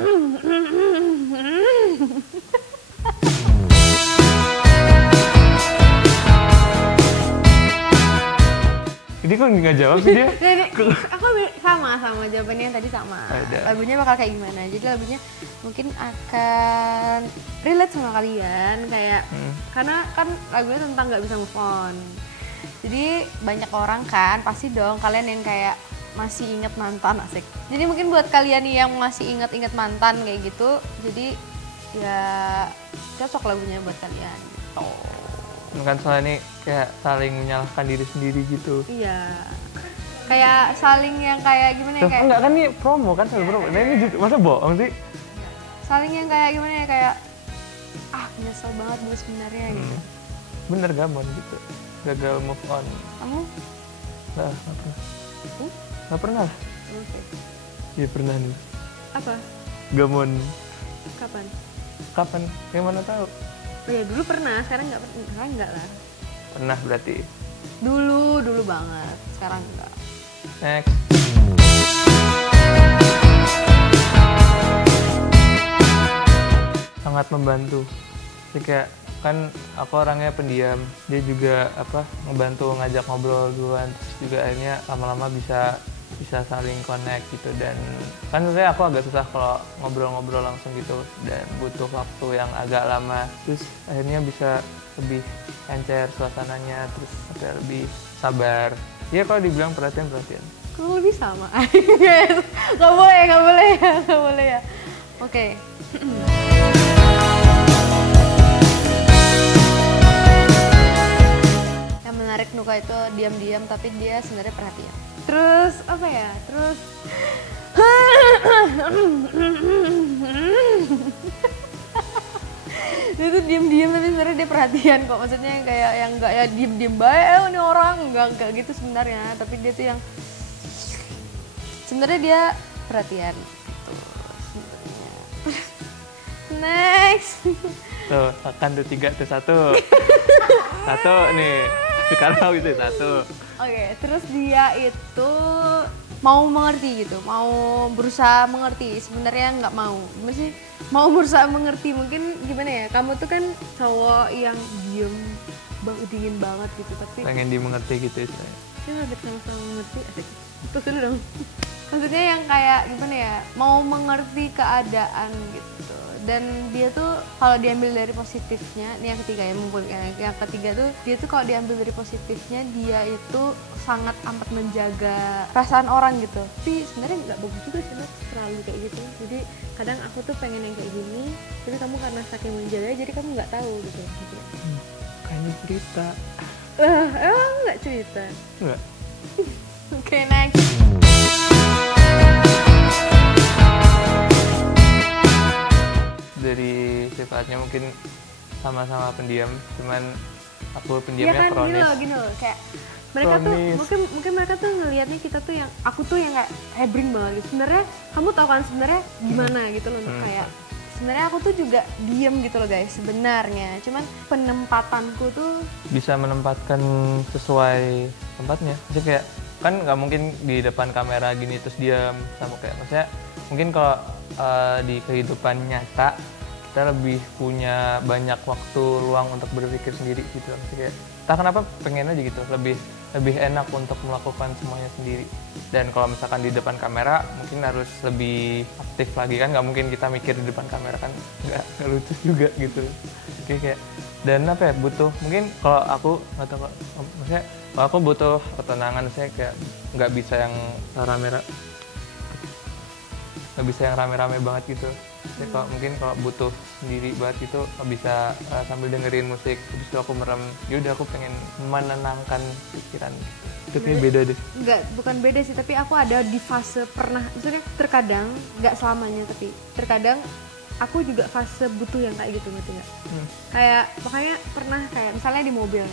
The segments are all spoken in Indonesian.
Ini kok nggak jawab sih dia? Jadi, aku sama jawabannya yang tadi sama. Lagunya bakal kayak gimana? Jadi lagunya mungkin akan relate sama kalian kayak karena kan lagunya tentang nggak bisa move on. Jadi banyak orang kan pasti dong kalian yang kayak masih inget mantan, asik. Jadi mungkin buat kalian yang masih inget mantan kayak gitu, jadi ya cocok lagunya buat kalian. Kan soalnya ini kayak saling menyalahkan diri sendiri gitu. Iya. Kayak saling yang kayak gimana ya kayak. Enggak kan ini promo kan sama promo. Nah ini masa bohong sih? Saling yang kayak gimana ya kayak nyesel banget dulu sebenarnya gitu. Bener gamon gitu. Gagal move on. Kamu? Nggak pernah. Nggak pernah. Oke. Iya pernah nih. Apa? Gamon. Kapan? Kapan? Yang mana tahu? Oh ya dulu pernah, sekarang enggak lah. Pernah berarti? Dulu banget, sekarang enggak. Next. Sangat membantu. Jadi kayak kan aku orangnya pendiam, dia juga ngebantu ngajak ngobrol duluan, terus juga akhirnya lama-lama bisa saling connect gitu. Dan kan sebenarnya aku agak susah kalau ngobrol-ngobrol langsung gitu dan butuh waktu yang agak lama, terus akhirnya bisa lebih encer suasananya, terus lebih sabar. Ya kalau dibilang perhatian. Kalau lebih sama. Gak boleh ya. Oke. Yang menarik Nuka itu diam-diam tapi dia sebenarnya perhatian. Terus apa ya? Dia tuh diam-diam tapi sebenarnya dia perhatian kok. Maksudnya kayak yang enggak ya diem-diem baik nih orang, enggak gitu sebenarnya. Tapi dia tuh yang sebenarnya dia perhatian gitu sebenarnya. Next. Tuh, akan 2, 3, tuh 1. 1 nih. Sekarang gitu 1. Oke, terus dia itu mau mengerti gitu, mau berusaha mengerti. Sebenarnya nggak mau, masih mau berusaha mengerti. Mungkin gimana ya? Kamu tuh kan cowok yang diem, dingin banget gitu, tapi pengen dimengerti gitu istilahnya. Dia nggak sama-sama mengerti, asik. Terus dulu dong. Maksudnya yang kayak gimana ya? Mau mengerti keadaan gitu. Dan dia tuh kalau diambil dari positifnya, ini yang ketiga ya, mumpul yang ketiga tuh dia tuh kalau diambil dari positifnya dia itu sangat amat menjaga perasaan orang gitu. Tapi sebenarnya nggak bagus juga sih terlalu kayak gitu. Jadi kadang aku tuh pengen yang kayak gini, tapi kamu karena saking menjaga jadi kamu nggak tahu gitu. Kayaknya cerita. Emang nggak cerita? Nggak. Oke, next. Dari sifatnya mungkin sama-sama pendiam, cuman aku pendiamnya kan, kronis. Gini loh, kayak mereka kronis. Tuh mungkin mereka tuh ngelihatnya kita tuh yang aku tuh yang kayak hebring banget gitu. Sebenarnya kamu tahu kan sebenarnya gimana gitu loh, kayak sebenarnya aku tuh juga diem gitu loh guys sebenarnya. Cuman penempatanku tuh bisa menempatkan sesuai tempatnya. Jadi kayak kan nggak mungkin di depan kamera gini terus diam sama kayak maksudnya mungkin kalau di kehidupan nyata kita lebih punya banyak waktu luang untuk berpikir sendiri gitu. Maksudnya kayak entah kenapa pengen aja gitu lebih enak untuk melakukan semuanya sendiri. Dan kalau misalkan di depan kamera mungkin harus lebih aktif lagi kan, nggak mungkin kita mikir di depan kamera kan nggak lucu juga gitu. Oke, kayak dan apa ya butuh mungkin kalau aku nggak tahu maksudnya kalau aku butuh ketenangan, saya kayak nggak bisa yang rame-rame banget gitu. Jadi kalau mungkin kalau butuh sendiri banget itu bisa sambil dengerin musik, habis itu aku merem. Yaudah aku pengen menenangkan pikiran. Itu kayaknya beda deh. Enggak, bukan beda sih, tapi aku ada di fase pernah, maksudnya terkadang nggak selamanya, tapi terkadang aku juga fase butuh yang kayak gitu, ngerti nggak? Kayak makanya pernah kayak misalnya di mobil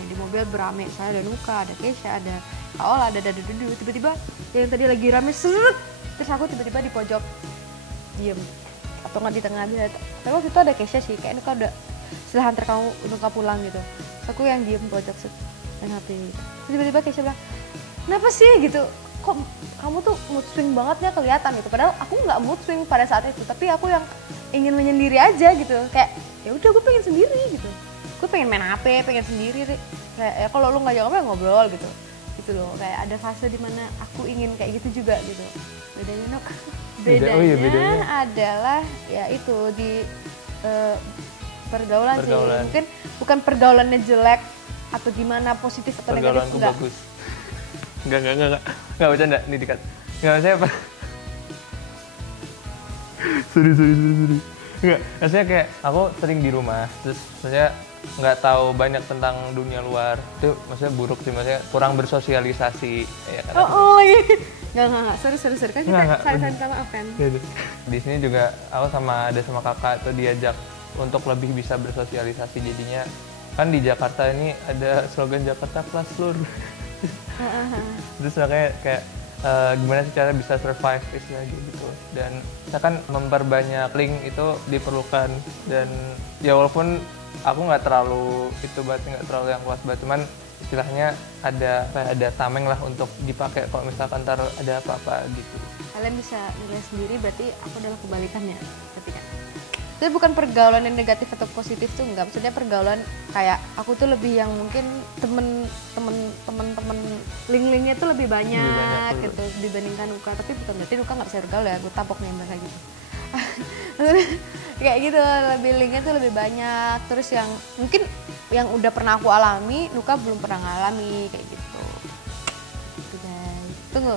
berame, saya ada Nuka, ada Kesha, ada Kaola, ada Dudu, tiba-tiba yang tadi lagi rame seret, terus aku tiba-tiba di pojok diem atau nggak di tengah aja. Tapi waktu itu ada Kesha sih, kayak Nuka udah setelah antar kamu Nuka pulang gitu, terus aku yang diem pojok main HP gitu. Terus tiba-tiba Kesha bilang, kenapa sih gitu, kok kamu tuh mood swing banget ya kelihatan gitu. Padahal aku nggak mood swing pada saat itu, tapi aku yang ingin menyendiri aja gitu. Kayak ya udah gue pengen sendiri gitu. Gue pengen main HP, pengen sendiri. Kayak ya kalau lu ngajak apa ngobrol gitu. Gitu loh. Kayak ada fase dimana aku ingin kayak gitu juga gitu. Bedanya Nok. Bedanya adalah ya itu di pergaulan sih. Mungkin bukan pergaulannya jelek atau gimana, positif atau negatif, enggak. Bagus. Enggak bercanda, ini dikat. Enggak, maksudnya apa? Sorry. Enggak, maksudnya kayak aku sering di rumah, terus maksudnya nggak tahu banyak tentang dunia luar. Itu maksudnya buruk sih, maksudnya kurang bersosialisasi. Ya, lagi. Enggak, sorry. Kan kita saling sama apa kan? Di sini juga aku sama kakak tuh diajak untuk lebih bisa bersosialisasi, jadinya kan di Jakarta ini ada slogan Jakarta Plus Lur. Terus makanya kayak gimana sih cara bisa survive istilahnya gitu, dan kita kan memperbanyak link itu diperlukan, dan ya walaupun aku nggak terlalu yang kuat banget, cuman istilahnya ada tameng lah untuk dipakai kalau misalkan ntar ada apa-apa gitu. Kalian bisa nilai sendiri, berarti aku adalah kebalikannya ketika itu bukan pergaulan yang negatif atau positif tuh enggak, maksudnya pergaulan kayak aku tuh lebih yang mungkin temen link-linknya tuh lebih banyak gitu dibandingkan Nuka, tapi bukan berarti Nuka nggak bisa bergaul ya, gue tapok nih kayak gitu. Kayak gitu, lebih linknya tuh lebih banyak, terus yang mungkin yang udah pernah aku alami Nuka belum pernah ngalami kayak gitu. Gitu guys. Tunggu,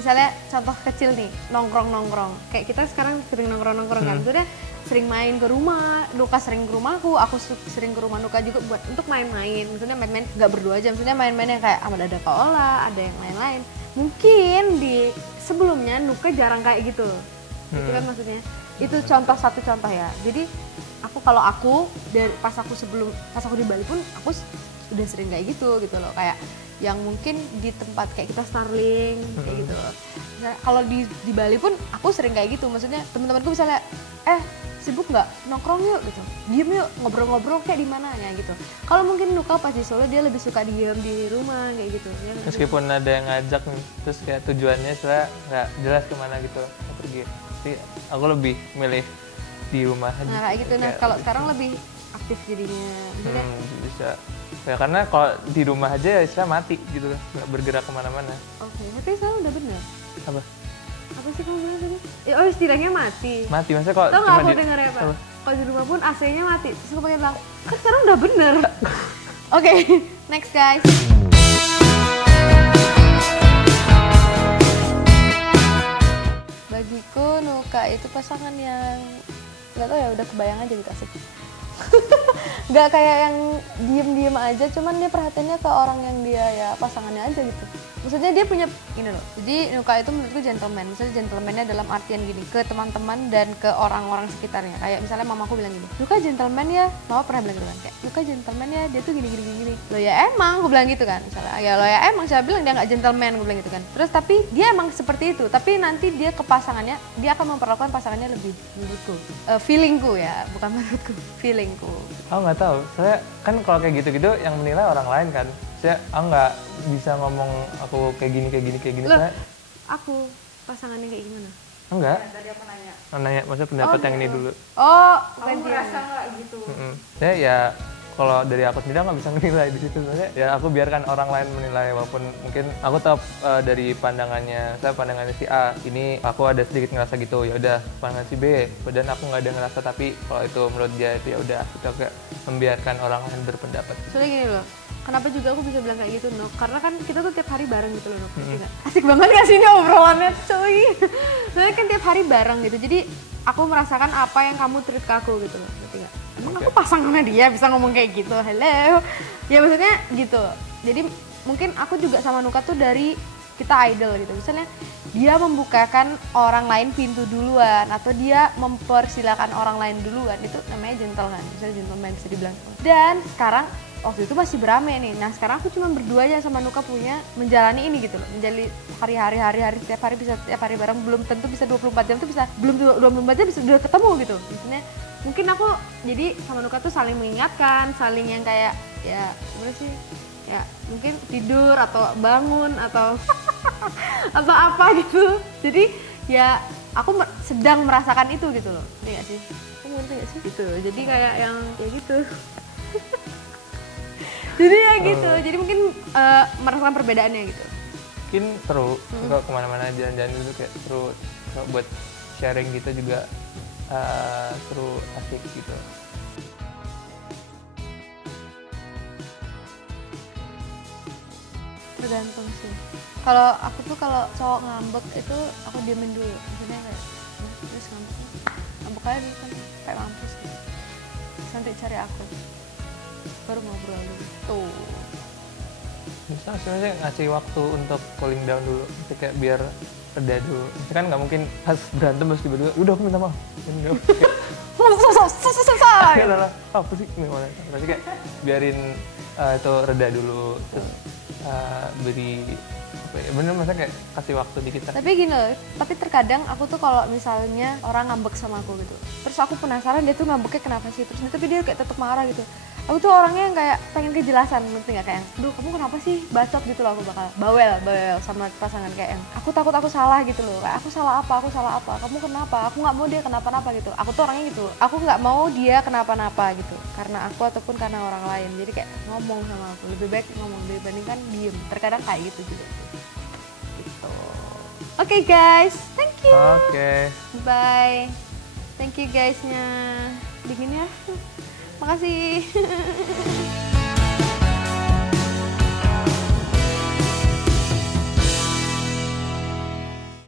misalnya contoh kecil nih, nongkrong kayak kita sekarang sering nongkrong kan, sudah sering main ke rumah, Nuka sering ke rumahku, aku sering ke rumah Nuka juga buat untuk main-main. Maksudnya main-main nggak berdua aja, maksudnya main-main yang kayak ada Kaola, ada yang lain-lain. Mungkin di sebelumnya Nuka jarang kayak gitu. Itu kan maksudnya. Itu satu contoh ya. Jadi kalau aku dari pas aku di Bali pun aku udah sering kayak gitu loh, kayak yang mungkin di tempat kayak kita Starling kayak gitu loh. Nah, kalau di Bali pun aku sering kayak gitu, maksudnya teman-temanku misalnya sibuk nggak nongkrong yuk gitu, diem yuk ngobrol-ngobrol kayak di mana ya gitu. Kalau mungkin Nuka pas di Solo dia lebih suka diem di rumah kayak gitu ya, meskipun ada yang ngajak nih, terus kayak tujuannya saya nggak jelas kemana gitu pergi, jadi aku lebih milih di rumah aja. Nah kayak gitu. Nah kalau sekarang lebih aktif jadinya bisa ya, karena kalau di rumah aja ya istilah mati gitu, nggak bergerak kemana-mana. Oke, tapi sekarang udah bener. Apa sih kamu bilang tadi? Istilahnya mati, maksudnya kalau tau nggak aku denger ya Pak? Kalau di rumah pun AC-nya mati, terus aku pengen bilang, kan sekarang udah bener. Oke, next guys. Bagiku Nuka itu pasangan yang nggak tau ya, udah kebayang aja gitu, asik. Nggak kayak yang diem aja, cuman dia perhatiannya ke orang yang dia ya pasangannya aja gitu. Maksudnya dia punya ini loh, jadi Nuka itu menurutku gentleman. Maksudnya gentlemannya dalam artian gini, ke teman-teman dan ke orang-orang sekitarnya. Kayak misalnya mamaku bilang gini, Nuka gentleman ya, mama pernah bilang gitu kan, kayak Nuka gentleman ya, dia tuh gini. Lo ya emang, gue bilang gitu kan, misalnya ya lo ya emang, siapa bilang dia nggak gentleman, gue bilang gitu kan. Terus tapi dia emang seperti itu, tapi nanti dia ke pasangannya, dia akan memperlakukan pasangannya lebih, menurutku, feelingku ya, bukan menurutku, feelingku. Aku nggak tahu, saya kan kalau kayak gitu-gitu yang menilai orang lain kan. Aku nggak bisa ngomong aku kayak gini. Loh, aku pasangannya kayak gimana? Enggak. Tadi aku nanya. Nanya, maksudnya pendapat yang ini dulu. Kamu merasa nggak gitu? Saya ya kalau dari aku sendiri nggak bisa menilai di situ. Maksudnya ya aku biarkan orang lain menilai, walaupun mungkin aku tahu dari pandangannya si A, ini aku ada sedikit ngerasa gitu, ya udah. Pandangan si B, dan aku nggak ada ngerasa, tapi kalau itu menurut dia itu ya udah, kita kayak membiarkan orang lain berpendapat. Soalnya gini loh, kenapa juga aku bisa bilang kayak gitu, Nok? Karena kan kita tuh tiap hari bareng gitu loh, Nok. Asik banget gak sih ini obrolannya, coy? Soalnya kan tiap hari bareng gitu, jadi aku merasakan apa yang kamu treat ke aku gitu loh, ngerti gak? Emang aku pasangannya dia bisa ngomong kayak gitu, hello? Ya maksudnya gitu. Jadi mungkin aku juga sama Nuka tuh dari kita idol gitu. Misalnya dia membukakan orang lain pintu duluan, atau dia mempersilahkan orang lain duluan, itu namanya gentleman, misalnya gentleman bisa dibilang. Dan sekarang waktu itu masih berame nih. Nah sekarang aku cuma berdua aja sama Nuka punya menjalani ini gitu loh, menjalani hari-hari tiap hari bisa tiap hari bareng, belum tentu bisa 24 jam tuh bisa, belum 24 jam bisa udah ketemu gitu. Maksudnya mungkin aku jadi sama Nuka tuh saling mengingatkan, saling yang kayak ya gimana sih ya, mungkin tidur atau bangun atau atau apa gitu. Jadi ya aku sedang merasakan itu gitu loh. Ini gak sih? Kamu ngerti gak sih? Gitu. Jadi kayak yang kayak gitu. Jadi ya gitu. Jadi mungkin merasakan perbedaannya gitu. Mungkin seru kalau kemana-mana jalan-jalan itu kayak seru. Kalau buat sharing kita juga seru, asik gitu. Tergantung sih. Kalau aku tuh kalau cowok ngambek itu aku diemin dulu. Maksudnya kayak terus ngambek aja dulu kan kayak mampus gitu. Terus nanti cari aku. Baru ngobrol dulu. Tuh. Bisa sebenarnya ngasih waktu untuk cooling down dulu, jadi kayak biar reda dulu. Misalkan kan nggak mungkin pas berantem terus tiba-tiba udah aku minta maaf. Selesai. Adalah apa sih gimana? Pasti kayak biarin itu reda dulu, terus beri apa ya? Bener maksudnya kayak kasih waktu dikit. Tapi gini loh, tapi terkadang aku tuh kalau misalnya orang ngambek sama aku gitu, terus aku penasaran dia tuh ngambeknya kenapa sih, terus tapi dia kayak tetap marah gitu. Aku tuh orangnya yang kayak pengen kejelasan, ngerti nggak, kayak, duh kamu kenapa sih, bacot gitu loh, aku bakal bawel sama pasangan kayak yang, aku takut aku salah gitu loh, kayak aku salah apa, kamu kenapa, aku nggak mau dia kenapa-napa gitu. Aku tuh orangnya gitu, aku nggak mau dia kenapa-napa gitu, karena aku ataupun karena orang lain. Jadi kayak ngomong sama aku, lebih baik ngomong dibandingkan diem. Terkadang kayak gitu juga. Gitu. Oke guys, thank you. Oke. Bye. Thank you guysnya. Dingin ya. Makasih.